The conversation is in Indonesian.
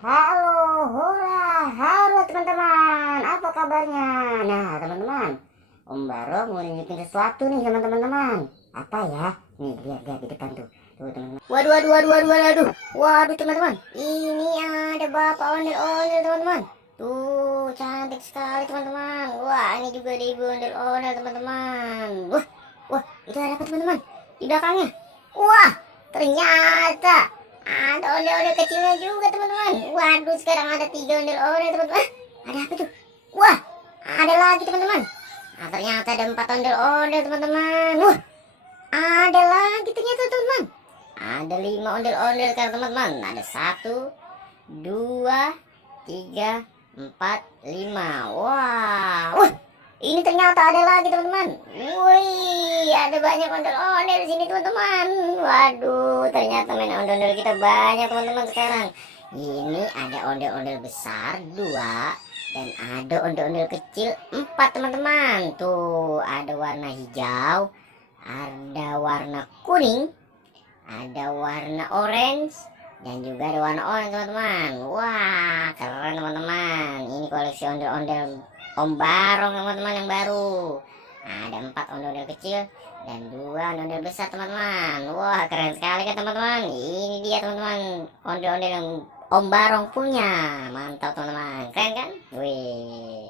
Halo, hura, halo teman-teman. Apa kabarnya? Nah, teman-teman, Om Baro mau nunjukin sesuatu nih sama teman-teman. Apa ya? Nih, lihat di depan tuh. Tuh, teman-teman. Waduh, teman-teman. Ini ada Bapak ondel-ondel, teman-teman. Tuh, cantik sekali, teman-teman. Wah, ini juga ada Ibu ondel-ondel, teman-teman. Wah, itu ada apa, teman-teman? Di belakangnya. Wah, ternyata ada ondel-ondel kecilnya juga, teman-teman. Waduh, sekarang ada 3 ondel-ondel, teman-teman. Ada apa tuh? Wah, ada lagi, teman-teman. Nah, ternyata ada 4 ondel-ondel, teman-teman. Wah, ada lagi ternyata, teman-teman. Ada 5 ondel-ondel sekarang, teman-teman. Ada 1, 2, 3, 4, 5. Wah, ini ternyata ada lagi, teman-teman. Wih, ada banyak ondel-ondel di sini, teman-teman. Waduh, ternyata main ondel-ondel kita banyak, teman-teman, sekarang. Ini ada ondel-ondel besar 2 dan ada ondel-ondel kecil 4, teman-teman. Tuh, ada warna hijau, ada warna kuning, ada warna orange, dan juga ada warna oranye, teman-teman. Wah, keren, teman-teman. Ini koleksi ondel-ondel Om Barong, teman-teman, yang baru. Ada 4 ondel-ondel kecil dan 2 ondel besar, teman-teman. Wah, keren sekali kan, teman-teman. Ini dia, teman-teman, ondel-ondel yang Om Barong punya. Mantap, teman-teman. Keren kan? Wih.